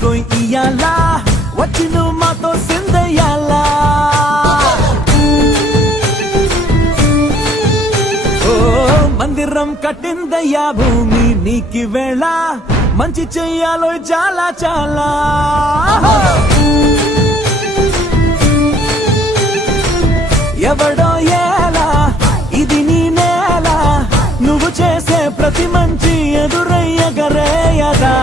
कोई इयाला वचिनु मातो सिंदयाला ओ मंदिरम कट्टिंदया भूमि नीकी वेళ మంచి చెయ్యాలో చాలా చాలా ఎవడో ఎలా ఇది నీ నేల నువ్వు చేసే ప్రతి మంచి ఎదురయ్యగరేయదా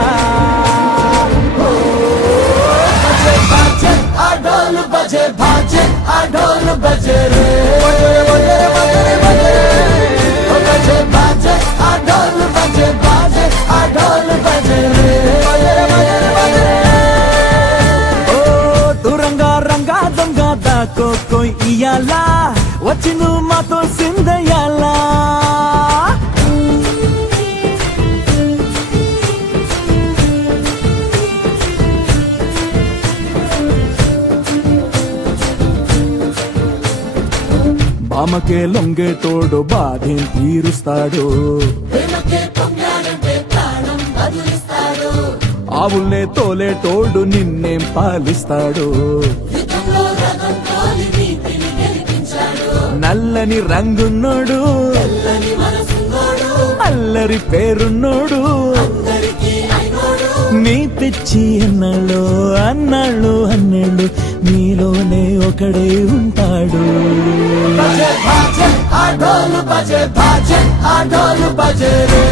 बजे भाजे आढोल बजे रे बजे भाजे आढोल बजे बाजे आढोल बजे रे ओ दुरंगा रंगा दंगा दाको कोई इयाला वचिनु मातो सिंदयाला ఆమకే లొంగేటోడు బాధేం తీరుస్తాడు ఆవుల్నే తోలేటోడు నిన్నేం పాలిస్తాడు నల్లని రంగున్నోడు అల్లరి పేరున్నోడు నీ పిచ్చి అన్నాళ్ళు అన్నాళ్ళు అన్నేళ్ళు నీలోనే ఒకడే ఉంటాడు ఆడోలు బజే భాజే ఆడోలు బజే రే